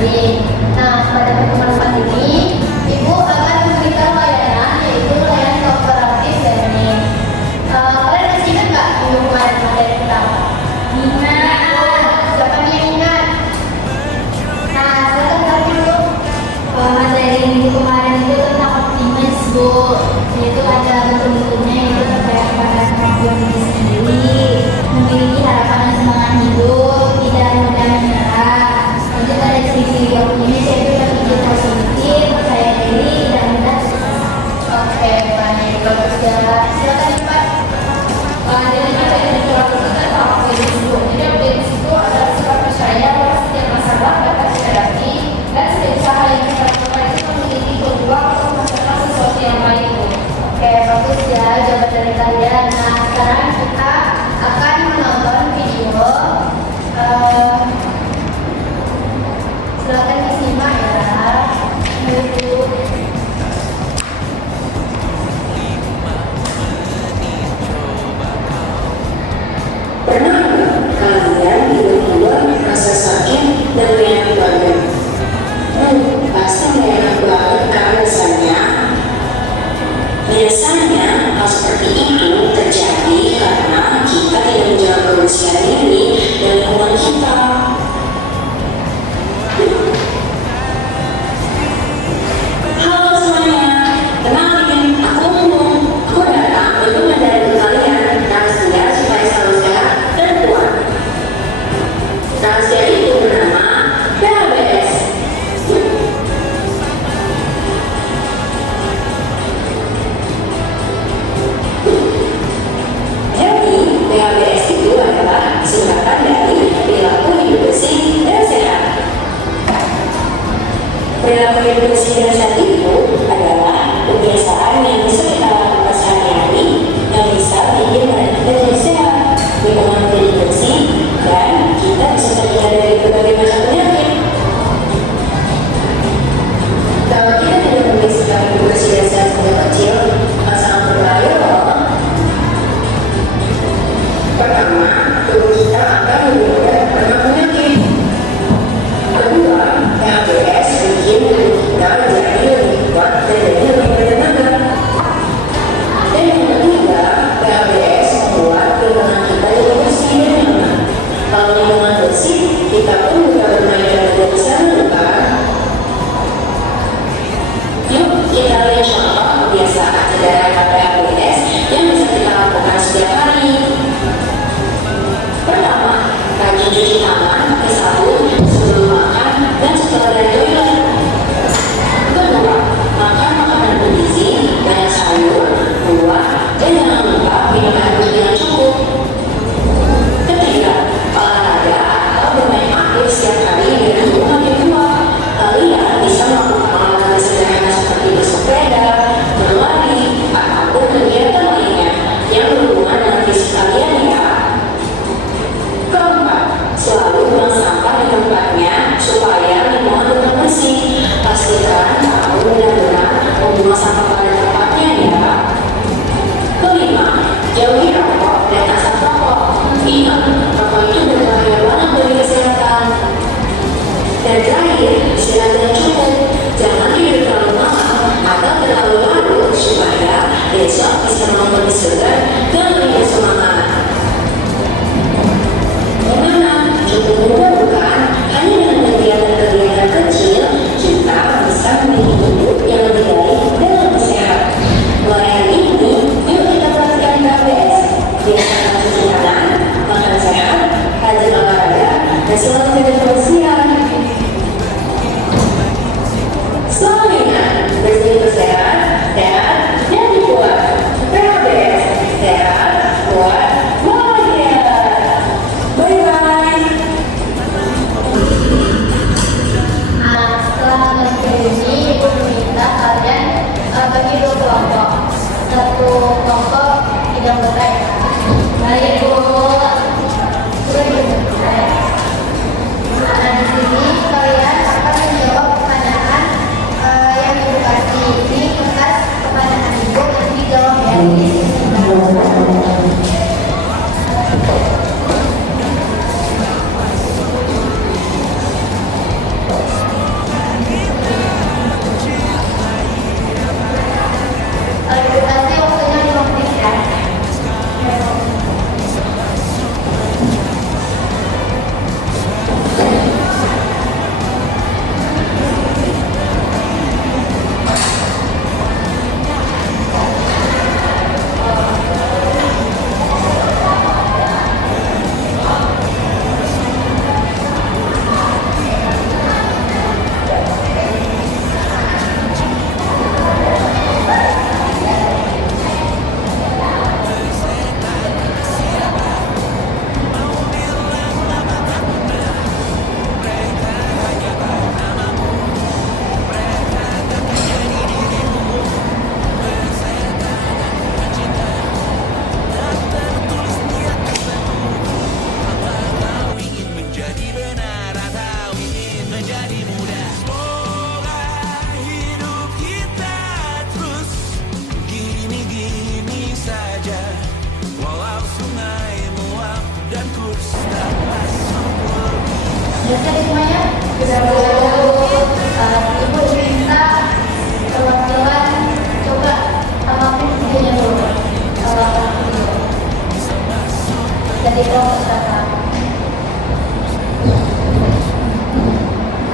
sendiri. Nah, pada pertemuan ini, Ibu akan memberikan layanan, yaitu layanan kooperatif learning. Kalian masih ingat nggak minggu kemarin materi kita? Ingat. Siapa nih yang ingat? Nah, silakan tahu dulu. Materi minggu kemarin itu tentang optimis, Bu. Yaitu ada bentuk-bentuknya, yaitu terkait pada kemampuan diri sendiri, memiliki harapan dan semangat hidup, tidak mudah menyerah. Lanjut ada ciri-ciri optimis, yaitu berpikir positif, percaya diri, dan mudah sukses. Oke, baik, bagus ya. Silakan Pak. Jadi kita ini melakukan optimis itu. Jadi optimis itu adalah sifat percaya bahwa setiap masalah dapat dihadapi dan setiap usaha yang kita lakukan itu memiliki peluang untuk menghasilkan sesuatu yang baik. Oke, bagus ya jawaban dari kalian. Nah, sekarang kita akan menonton video. Silakan disimak ya. Ibu. Pernah kalian tiba-tiba merasa sakit dan gak enak badan? Pasti gak enak banget kan rasanya? Biasanya hal seperti itu terjadi karena kita tidak menjaga kebersihan diri dan lingkungan kita. Halo semuanya, kenalin, aku Mumu. Aku datang untuk mengajarkan kalian rahasia supaya selalu sehat dan kuat. Rahasia itu bernama PHBS. Jadi, PHBS itu adalah singkatan dari perilaku hidup bersih dan sehat. Perilaku hidup bersih dan sehat itu adalah kebiasaan yang bisa kita lakukan sehari-hari yang bisa bikin badan kita jadi sehat, lingkungan menjadi bersih, dan kita bisa terhindar dari berbagai macam penyakit. Kalau kita tidak membiasakan hidup bersih dan sehat sejak kecil, akan sangat berbahaya loh. Pertama, tubuh kita akan lebih mudah terkena penyakit. Kedua, PHBS bikin tubuh kita jadi lebih kuat dan jadi lebih bertenaga. Dan yang ketiga, PHBS membuat lingkungan kita jadi bersih dan nyaman. Kalau lingkungan bersih, kita pun bisa bermain dan menjadi senang, kan? Yuk, kita lihat contoh kebiasaan sederhana PHBS yang bisa kita lakukan setiap hari. Pertama, rajin cuci tangan pakai sabun sebelum makan dan setelah dari toilet. Kedua, makan makanan bergizi, banyak sayur, buah, dan jangan lupa minum air putih yang cukup. Ketiga, olahraga atau bermain aktif setiap hari dengan tubuh makin kuat. Kalian bisa melakukan olahraga sederhana seperti bersepeda, berlari, ataupun kegiatan lainnya yang berhubungan dengan fisik kalian ya. Keempat, selalu buang sampah di tempatnya supaya lingkungan tetap bersih. Pastikan kamu benar-benar membuang sampah pada tempatnya ya. Kelima, jauhi rokok dan asap rokok. Ingat, rokok itu berbahaya banget bagi kesehatan. Dan terakhir, istirahat yang cukup. Jangan tidur terlalu malam atau terlalu larut supaya besok bisa bangun lebih segar dan lebih semangat. Gimana? Cukup mudah bukan? Hanya dengan kegiatan-kegiatan kecil, kita bisa memiliki hidup yang lebih baik dan lebih sehat. Mulai hari ini, yuk kita praktikkan PHBS. Biasakan cuci tangan, makan sehat, rajin olahraga, dan selalu jaga kebersihan. Selanjutnya, bersih bersehat, sehat, dan kuat. PHBS, sehat, kuat, bahagia. Bye-bye. Setelah nonton ini, Ibu meminta kalian bagi dua kelompok. Satu kelompok tidak berkait. Baik, Bu. Sudah dimulai. Selesai semuanya? Sudah Ibu minta perwakilan coba tamatin videonya dulu. Jadi kelompok berapa?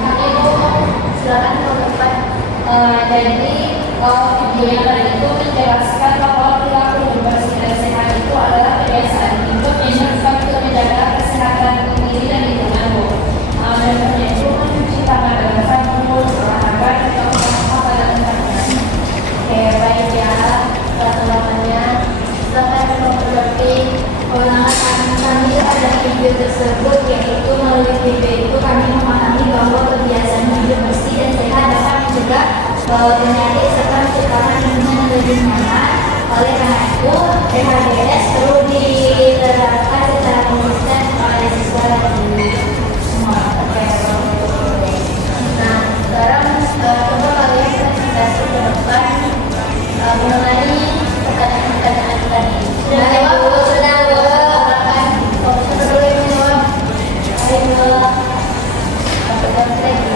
Ibu silakan kelompok depan. Jadi video yang tadi itu menjelaskan bahwa perilaku bersih dan sehat itu adalah kebiasaan hidup yang bermanfaat untuk menjaga kesehatan diri dan lingkungan, Bu. Dan ternyata itu mencuci tangan dengan sabun, olahraga, atau apa dan sebagainya. Oke, baik ya. Teman-temannya, silakan kelompok berarti kewenangan kami ada video tersebut, yaitu melalui video itu kami memahami bahwa kebiasaan hidup bersih dan sehat dapat mencegah penyakit serta menciptakan lingkungan yang lebih nyaman. Oleh karena itu, PHBS perlu diterapkan secara konsisten oleh siswa dan guru semua. Nah, sekarang coba kalian presentasi ke depan mengenai pertanyaan-pertanyaan tadi. Sudah jawab? Sudah jawab. Siapa dulu yang menjawab? Ayo, dapat lagi.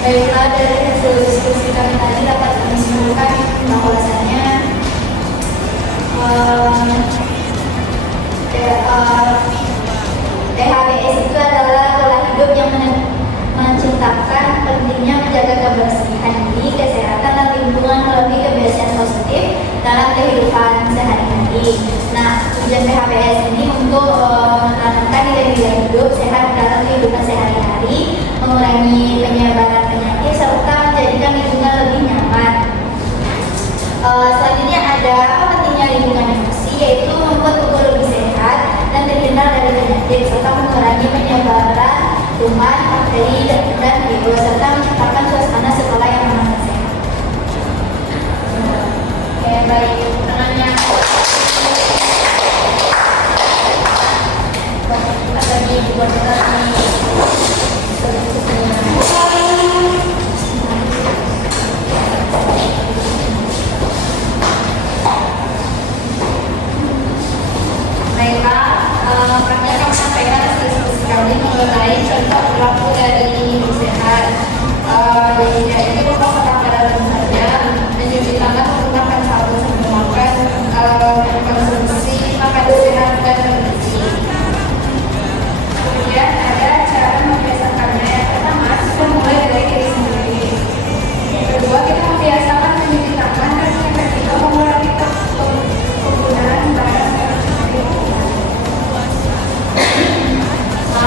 Baiklah, dari hasil diskusi kami tadi dapat kami simpulkan bahwasannya THBS itu adalah pola hidup yang menciptakan pentingnya menjaga kebersihan diri, kesehatan dan lingkungan melalui kebiasaan positif dalam kehidupan sehari-hari. Nah, tujuan THBS ini untuk menanamkan nilai-nilai hidup sehat dalam kehidupan sehari-hari, mengurangi penyebaran penyakit serta menjadikan lingkungan lebih nyaman. Selanjutnya ada apa pentingnya lingkungan yang bersih, yaitu membuat tubuh lebih sehat dan terhindar dari penyakit serta mengurangi penyebaran kuman, bakteri dan virus serta menciptakan suasana sekolah yang aman dan sehat. Oke, baik. Pertanyaannya kita lagi buat kami Baiklah, kami akan sampaikan diskusi kami mengenai contoh perilaku dari hidup sehat. Yaitu merupakan pada dasarnya mencuci tangan, menggunakan sabun sebelum makan, konsumsi makanan sehat dan bergizi. Kemudian ada cara membiasakannya. Yang pertama, kita mulai dari diri sendiri. Yang kedua, kita membiasakan mencuci tangan, dan yang ketiga mengurangi penggunaan barang.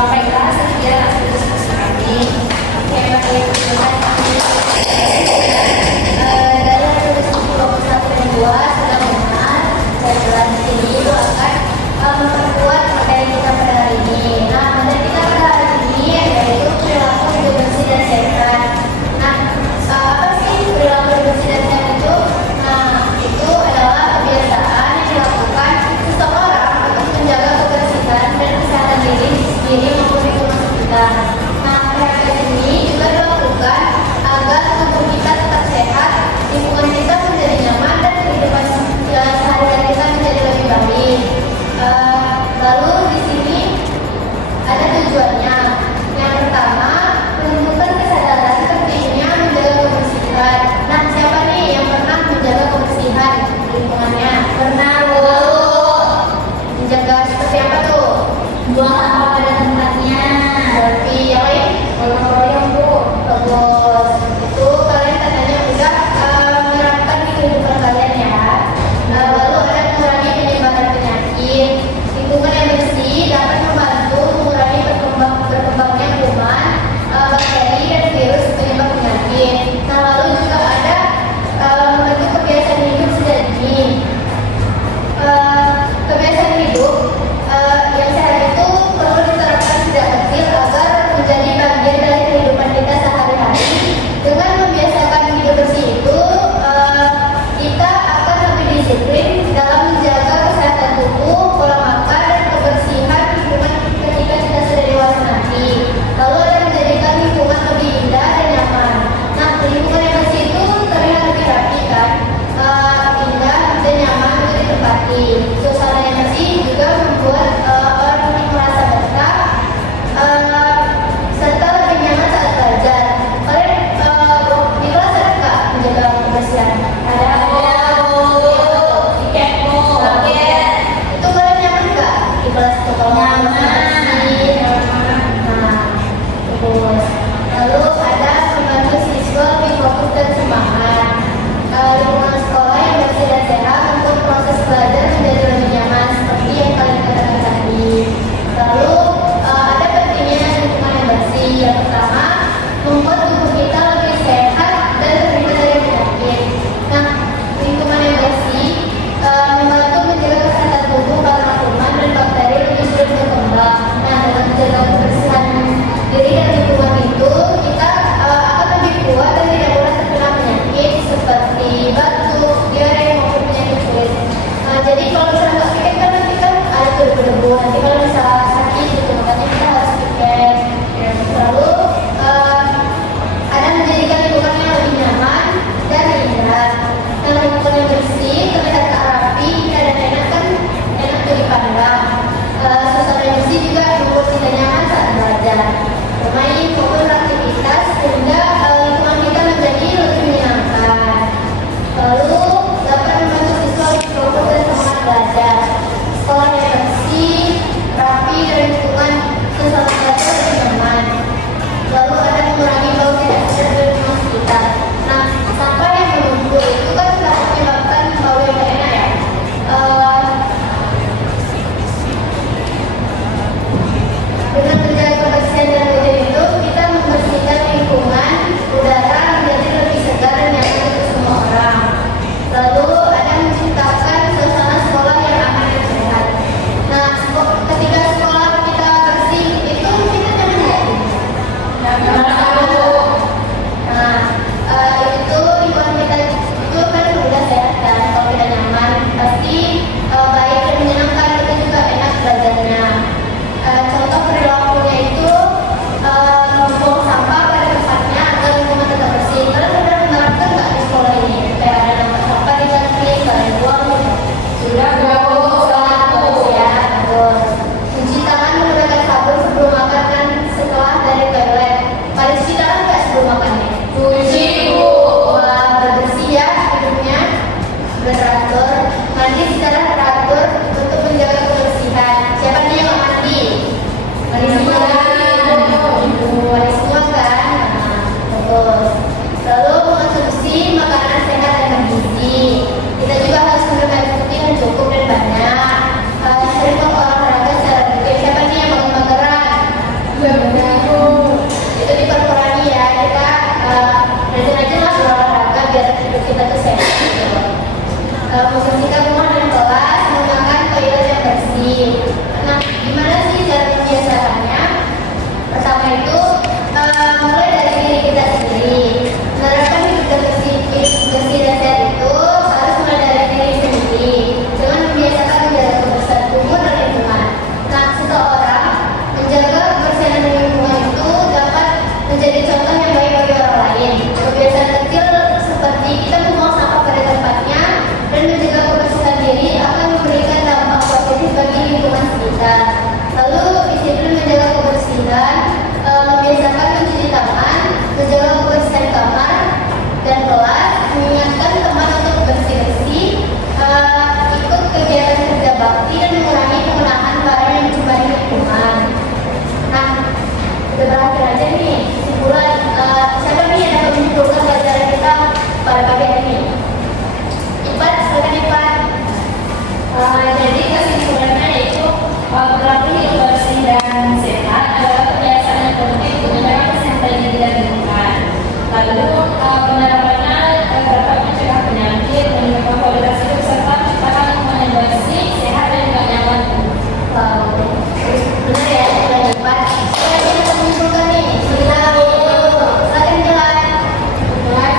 Baiklah, sekian hasil diskusi kami. Oke, baik. Dari hasil diskusi kelompok 1 dan 2 sudah benar. Jalan ini itu akan memperkuat materi kita pada hari ini. Nah, materi kita pada hari ini yaitu perilaku hidup bersih dan sehat. Nah, apa sih perilaku hidup bersih dan sehat itu? Nah, itu adalah kebiasaan yang dilakukan seseorang untuk menjaga kebersihan dan kesehatan diri sendiri maupun lingkungan sekitar. Nah, hal ini juga dilakukan agar tubuh kita tetap sehat, lingkungan kita menjadi nyaman dan kehidupan sehari-hari kita menjadi lebih baik. Lalu di sini ada tujuannya. Yang pertama, menumbuhkan kesadaran pentingnya menjaga kebersihan. Nah, siapa nih yang pernah menjaga kebersihan lingkungannya? Pernah, lalu menjaga seperti apa tuh? Buang sampah pada tempatnya. Berarti yang lain? Gotong-royong, Bu. Bagus. Itu kalian katanya udah menerapkan di kehidupan kalian ya. Lalu ada mengurangi penyebaran penyakit. Lingkungan yang bersih dapat membantu mengurangi berkembangnya kuman, bakteri dan virus penyebab penyakit. Nah, lalu juga ada membentuk kebiasaan hidup sejak dini. Kebiasaan hidup yang sehat itu perlu diterapkan sejak kecil agar menjadi bagian dari kehidupan kita sehari-hari. Dengan membiasakan hidup bersih itu, kita akan lebih disiplin dalam menjaga kesehatan tubuh, pola makan, dan kebersihan lingkungan ketika kita sudah dewasa nanti. Lalu ada menjadikan lingkungan lebih indah dan nyaman. Nah, lingkungan yang bersih tulisan? Ada. Tiket Itu kalian nyaman nggak di kelas itu kalau masih? Nah, terus lalu ada membantu siswa lebih fokus dan semangat. Lingkungan sekolah yang bersih dan sehat untuk proses belajar menjadi lebih nyaman seperti yang kalian katakan tadi. Lalu ada pentingnya lingkungan yang bersih. Yang pertama, membuat tubuh kita lebih sehat dan terhindar dari penyakit. Nah, lingkungan yang bersih membantu menjaga kesehatan tubuh karena kuman dan bakteri lebih sulit berkembang. Nah, dengan menjaga kebersihan diri dan lingkungan itu, kita akan lebih kuat dan tidak mudah terkena penyakit seperti batuk, diare maupun penyakit kulit. Jadi kalau misalnya nggak piket kan nanti kan ada debu-debu. Nanti kalau misalnya sakit gitu, makanya kita harus piket. Lalu ada menjadikan lingkungan yang lebih nyaman dan indah. Nah, lingkungan yang bersih, terlihat rapi, dan enak kan enak tuh dipandang. Suasana yang bersih juga membuat kita nyaman saat belajar, bermain maupun beraktivitas sehingga lingkungan kita menjadi lebih menyenangkan. Lalu dapat membantu siswa lebih fokus dan semangat belajar. Sekolah yang bersih, rapi, dan lingkungan suasana belajar lebih nyaman. Lalu ada mengurangi bau tidak sedap dari rumah sekitar. Nah, sampah yang menumpuk itu kan dapat menyebabkan bau yang tidak enak ya. Dengan menjaga kebersihan dan hujan itu, kita membersihkan lingkungan, udara menjadi lebih segar dan nyaman untuk semua orang. Lalu ada menciptakan suasana sekolah yang aman dan sehat. Nah, ketika sekolah kita bersih, itu kita nyaman nggak? Nah, itu lingkungan kita itu kan udah sehat kan, kalau kita nyaman pasti baik dan menyenangkan, kita juga enak belajarnya. Contoh perilakunya itu membuang sampah pada tempatnya agar lingkungan tetap bersih. Kalian sudah menerapkan nggak di sekolah ini? Kayak ada tempat sampah di dustbin, kalian buang sudah bagus ya. Terus cuci tangan menggunakan sabun sebelum makan dan setelah dari toilet. Kalian cuci tangan nggak sebelum makannya? Cuci, Bu. Wah, bersih ya hidupnya, teratur, mandi secara teratur untuk menjaga kebersihan. Siapa nih yang nggak mandi? Mandi semua kan? Mandi semua kan? Nah, betul. Lalu mengonsumsi makanan sehat dan bergizi. Kita juga harus minum air putih yang cukup dan banyak. Sering olahraga secara rutin. Siapa nih yang mageran? Itu diperkurangi ya. Kita rajin-rajin lah berolahraga biar hidup kita tuh sehat gitu. Membersihkan rumah dan kelas, menggunakan toilet yang bersih. Nah, gimana sih cara membiasakannya? Pertama itu mulai dari diri kita sendiri. Menerapkan hidup bersih dan sehat itu harus mulai dari diri sendiri dengan membiasakan menjaga kebersihan tubuh dan lingkungan. Nah, seseorang menjaga kebersihan dan lingkungan itu dapat menjadi contoh yang baik bagi orang lain. Kebiasaan kecil seperti kita membuang sampah pada tempatnya dan menjaga kebersihan diri akan memberikan dampak positif bagi lingkungan sekitar. Lalu disiplin menjaga kebersihan, membiasakan mencuci tangan, menjaga kebersihan kamar dan kelas, mengingatkan teman untuk bersih-bersih, ikut kegiatan kerja bakti dan mengurangi penggunaan barang yang mencemari lingkungan. Nah, udah berakhir aja nih kesimpulan. Siapa nih yang dapat menyimpulkan pelajaran kita pada pagi hari ini? Ipat, silakan Ipat. Jadi kesimpulannya yaitu perilaku hidup bersih dan sehat adalah kebiasaan yang penting untuk menjaga kesehatan diri dan lingkungan. Lalu penerapannya dapat mencegah penyakit, meningkatkan kualitas hidup serta menciptakan lingkungan yang bersih, sehat dan juga nyaman. Benar ya, sudah Ipat. Siapa yang dapat menyimpulkan nih? Silakan jelas.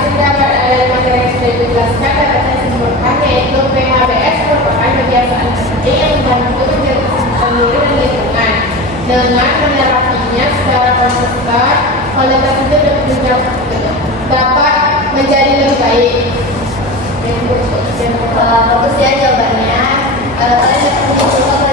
Sudah materi yang sudah dijelaskan dapat saya simpulkan yaitu PHBS merupakan kebiasaan penting yang membantu menjaga kesehatan diri dan lingkungan. Dengan menerapinya secara konsisten, kualitas hidup juga dapat menjadi lebih baik. Bagus ya jawabannya. Kalian dapat menyimpulkan